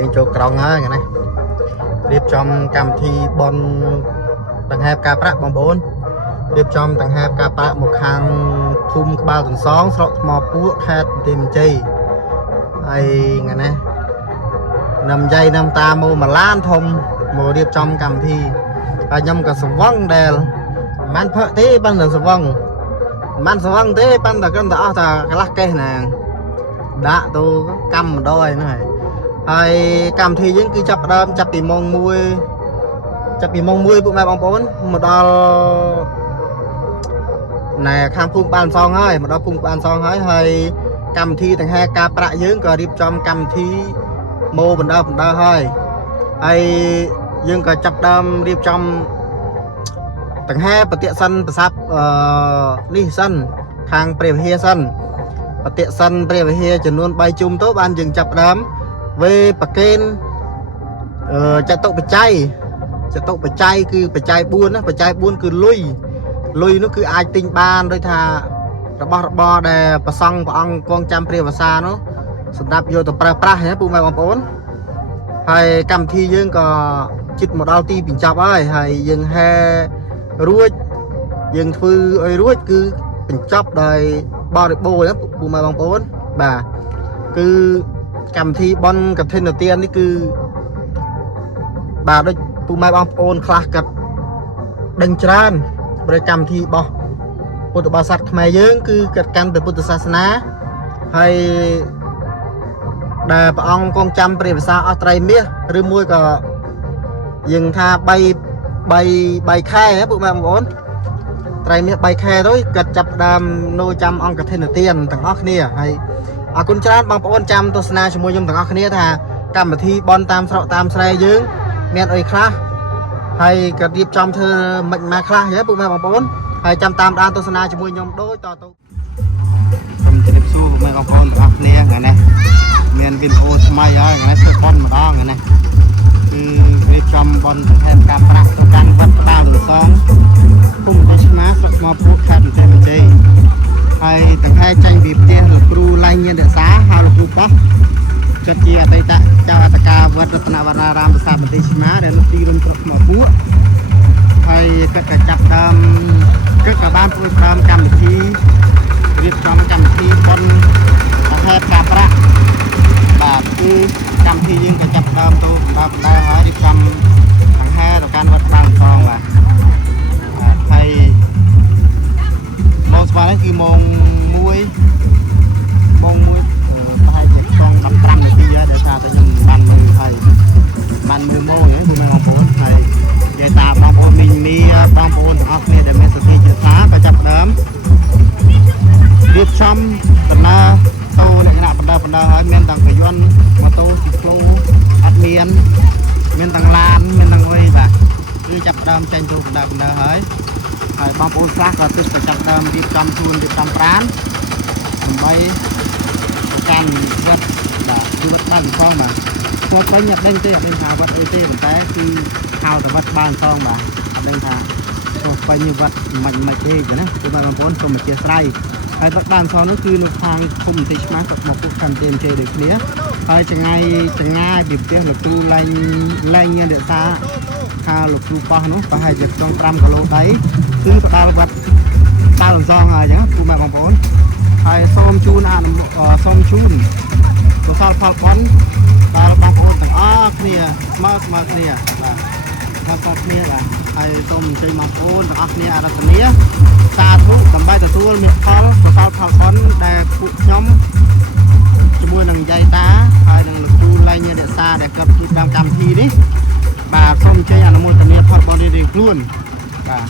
យើងចូលក្រងហើយណារៀបចំកម្មវិធីបនដង្ហែបការប្រាក់បងប្អូនរៀបចំដង្ហែបការប្រាក់មកខាងភូមិក្បាលទាំងសងស្រុកថ្មពួកខេត្តបន្ទាយមានជ័យហើយថ្ងៃនេះនំយាយនំតាមកមួយឡានធំមករៀបចំកម្មវិធីហើយខ្ញុំក៏ស្វឹងដែលមិនផឹកទេបានតែស្វឹងមិនស្វឹងទេបានតែកាន់តែអស់តែកន្លះកេះណាដាក់ទៅកម្មម្ដងហ្នឹងហើយកម្មវិធីយើងគឺចាប់ផ្ដើមចាប់ពីម៉ោង 1ពួកម៉ែបងប្អូនមកដល់ណែខាងភូមិបានសងហើយមកដល់ភូមិបានសងហើយកម្មវិធីទាំងហែការប្រាក់យើងក៏រៀបចំកម្មវិធីមកបណ្ដើហើយយើងក៏ចាប់ដើមរៀបចំទាំងហែបតិសិនប្រសាប់នេះសិនខាងព្រះវិហារសិនបតិសិនព្រះវិហារចំនួន3ជុំទៅបានយើងចាប់ដើមវេប្រកេនចតុបច្ច័យគឺបច្ច័យ4ណាបច្ច័យ4គឺលុយនោះគឺអាចទិញបានដោយថារបស់របរដែលប្រសង់ព្រះអង្គគង់ចាំព្រះវសានោះសម្រាប់យកទៅប្រើប្រាស់ណាពុកម៉ែបងប្អូនហើយកម្មវិធីយើងក៏ជិតមកដល់ទីបញ្ចប់ហើយយើងហែរួចយើងធ្វើឲ្យរួចគឺបញ្ចប់ដោយបរិបូរណ៍ណាពុកម៉ែបងប្អូនបាទគឺកម្មវិធីបន់កឋិនទាននេះគឺបាទដូចពុកម៉ែបងប្អូនខ្លះកាត់ដឹងច្រើនព្រោះកម្មវិធីរបស់ពុទ្ធបរិស័ទខ្មែរយើងគឺកាត់កាន់ព្រះពុទ្ធសាសនាហើយដែលព្រះអង្គគង់ចាំព្រះវសាអស់ត្រីមាសឬមួយក៏យើងថា3ខែពុកម៉ែបងប្អូនត្រីមាស3ខែទៅកាត់ចាប់ដើមនៅចាំអង្គកឋិនទានទាំងអស់គ្នាហើយអរគុណច្រើនបងប្អូនចាំទស្សនាជាមួយខ្ញុំទាំងអស់គ្នាថាកម្មវិធីបន់តាមស្រុកតាមស្រែយើងមានអីខ្លះហើយក៏រៀបចំធ្វើមិនមកខ្លះហ៎ពុកម៉ែបងប្អូនហើយចាំតាមដានទស្សនាជាមួយខ្ញុំដូចតទៅខ្ញុំជម្រាបសួរពុកម៉ែបងប្អូនទាំងអស់គ្នាថ្ងៃនេះមានវីដេអូថ្មីហើយថ្ងៃនេះធ្វើបន់ម្ដងថ្ងៃនេះគឺរៀបចំបន់បន្ថែមការប្រាក់ទៅកាន់វត្តបានលសងភូមិកោះឆ្មាស្រុកថ្មពួកខេត្តបន្ទាយមានជ័យហើយទាំងខែចាញ់ពីផ្ទះលោកគ្រូឡៃញៀនរក្សាហៅលោកគ្រូប៉ោះចិត្តជាអតីតចៅអធិការវត្តរតនវណ្ណារាមប្រាសាទបន្ទាយឆ្មាដែលនៅទីរួមស្រុកថ្មពួកហើយគាត់ក៏ចាប់ដើមគាត់ក៏បានធ្វើដើមកម្មវិធីរៀបចំកម្មវិធីបន់បន្ថែមការប្រាក់បាទគឺកម្មវិធីយើងក៏ចាប់ដើមទៅបណ្ដើហើយរៀបចំដង្ហែទៅកាន់វត្តបានសងបាទហើយម៉ោងស្មើនេះគឺម៉ោង1ប្រហែលជាក្នុង15នាទីហើយដែលថាតែខ្ញុំបានមើលហើយបានមើលម៉ោងហ្នឹងពុកម៉ែបងប្អូនហើយនិយាយថាបងប្អូនមីបងប្អូនទាំងអស់គ្នាដែលមានសទ្ធាជ្រះថ្លាក៏ចាប់ដើមរៀបចំដំណើរទៅលក្ខណៈបណ្ដើហើយមានទាំងប្រយ័ត្នម៉ូតូស៊ីក្លូអត់មានទាំងឡានមានទាំងអីបាទគឺចាប់ដើមចេញទៅបណ្ដើហើយបងប្អូនខ្លះក៏ទើបតែចាប់ដើមរៀបចំខ្លួនរៀបចំប្រាណដើម្បីកាន់វត្តបាទគឺវត្តបានសងបាទគាត់ពេញអត់ដឹងទេអត់ដឹងថាវត្តអីទេប៉ុន្តែគឺហៅតែវត្តបានសងបាទអត់ដឹងថាចូលពេញវត្តមិនទេចឹងណាគឺបងប្អូនសូមអធិស្ឋានហើយវត្តបានសងនោះគឺនៅខាងភូមិបន្ទាយឆ្មាស្រុកមកពួកខណ្ឌបន្ទាយជ័យដូចគ្នាហើយចងាយពីផ្ទះលោកគ្រូឡែងញៀនរក្សាខាងលោកគ្រូប៉ោះនោះប្រហែលជាក្នុង5គីឡូដីគឺទៅដល់វត្តបានសងហើយចឹងពុកម៉ែបងប្អូនហើយសូមជូនកុសលផលបុណ្យដល់បងប្អូនទាំងអស់គ្នាស្មើគ្នាបាទខគ្នាបាទហើយសូមអញ្ជើញបងប្អូនទាំងអស់គ្នាអរគុណសាធុដើម្បីទទួលមេផលកុសលផលបុណ្យដែលពួកខ្ញុំជាមួយនឹងយាយតាហើយនឹងលោកគ្រូឡៃញៀនរក្សាដែលគាត់ជួយតាមកម្មវិធីនេះបាទសូមអញ្ជើញអនុមោទនាផលបុណ្យរៀងខ្លួនបាទ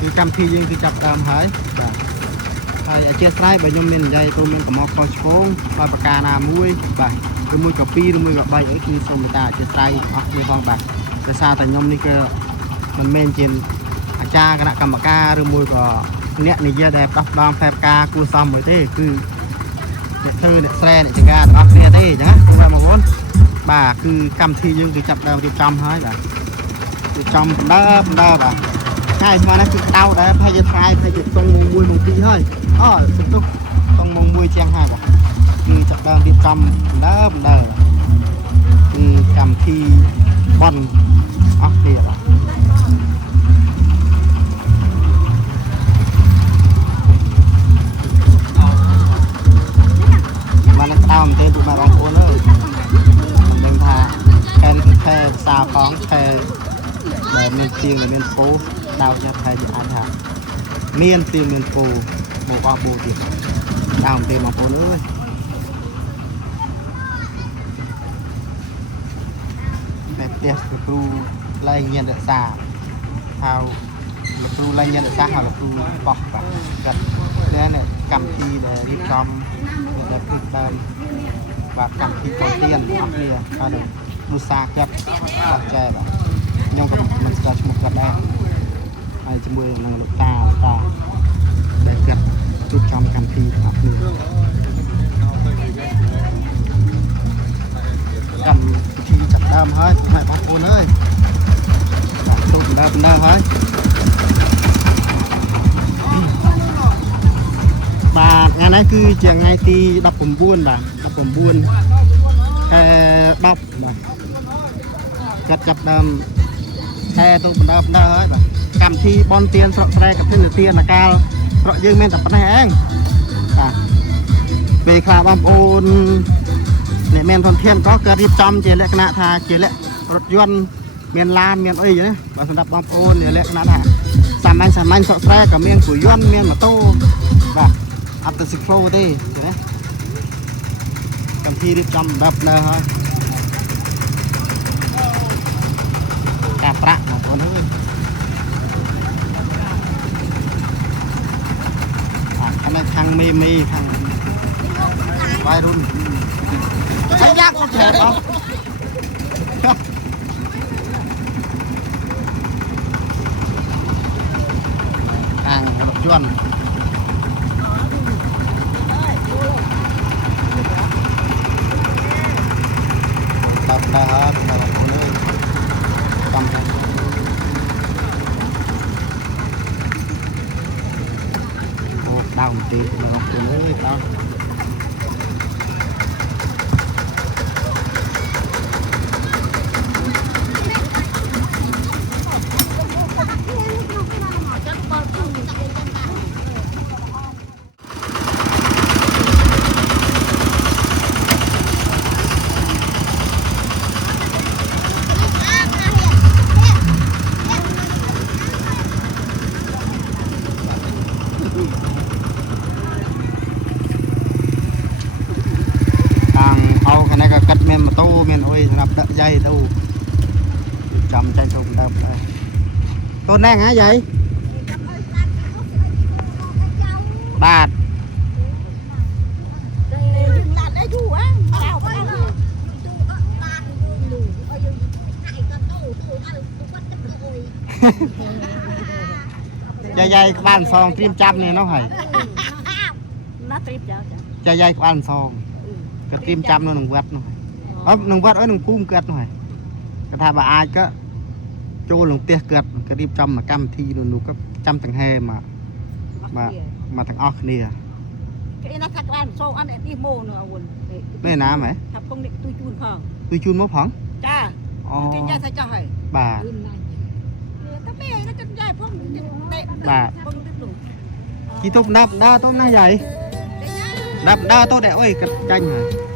គឺកម្មវិធីយើងគឺចាប់ដើមហើយបាទហើយអធិស្ឋានបើខ្ញុំមាននិយាយទៅមានកំមកខុសឆ្គងហើយប្រការណាមួយបាទឬមួយក៏2ឬមួយក៏3អីគឺសូមមេត្តាអធិស្ឋានអស់គ្នាផងបាទដោយសារតែខ្ញុំនេះគឺមិនមែនជាអាចារ្យគណៈកម្មការឬមួយក៏អ្នកនិយាយដែលផ្ដោះផ្ដំផែបការគួរសមមួយទេគឺអ្នកធ្វើអ្នកស្រែអ្នកចការទាំងអស់គ្នាទេអញ្ចឹងណាបងប្អូនបាទគឺកម្មវិធីយើងគឺចាប់ដើមរៀបចំហើយបាទរៀបចំបណ្ដើបាទថ្ងៃស្មាននេះគឺដៅដែរប្រហែលជាថ្ងៃប្រហែលជាក្នុង1 2ហើយសុំទុកក្នុង1ជាងហើយបាទគឺចាប់ដើមរៀបចំបណ្ដើគឺ กำที่บอลออกเดียร์มันตามเทตุมาลองโอนเลยมันเป็นท่าแค่แค่ซาฟ้องแค่แบบเมียนเตียงหรือเมียนปูดาวจะใครจะอ่านท่าเมียนเตียงเมียนปูโมอบูติดดาวเตียงมาโอนเลยแบบเตี้ยกับครูไล่เงียนเดือดซาเท้ากับครูไล่เงียนเดือดซาเขากับครูปอกแบบกัดเนี่ยกำทีđể đi trong để được đàn và cầm thì có tiền áp lìa và được nuôi xa kẹp và chè và nhưng mà mình sẽ một cái đây ai chỉ mua năng lực ta để kẹp chút trong cầm thì áp lìa cầm thì chặt đam hơi mày bóc cô ơi chút đam hơi và ngày nay cứ chỉ ngày thì đọcผมbuôn là đọcผมbuôn đọc mà chặt đầm xe tôi đầm đó ấy bà cầm thi bon tiền sọ xe cầm thêm tiền là cao sọ dương men tập bắn hang về khả bom ôn để men thon thiên có cơ điệp trăm chỉ lệ nạ thà chỉ lệ rốt yuan miền Lan miền ấy vậy và sản đập bom ôn để lệ nạ thà sàm anh sọ xe cả miền của yuan miền mà tô và áp từ xịt phô đi đấy cầm thi đi trăm đập nè thôi cà prạ một con hơi cái này thằng mì thằng vai run thấy giác có thể không đập chuồn đập ra hết là con ơi cầm hết đau một tí là con ơi đau cắt men mà tô men ôi đập đợi dây đâu chầm chạy thùng đập đây tôn đang hả vậy bạt dây ban song tim chăm này nó phải dây ban song cái tim chăm nó đừng vắt nó đừng vắt ở đừng phun cật rồi cái thà bà ai có trôi lồng tia cật cái tim chăm mà cam thi nó có trăm thằng hè mà thằng óc nè cái nó thằng ăn sâu ăn đi mồ nữa quần đây ná mày thằng không định tôi chun mốc phẳng cha cái nhà thay cho hay bà chỉ tốt đáp đa tốt na vậy đáp đa tốt đẹp ơi cật chanh hả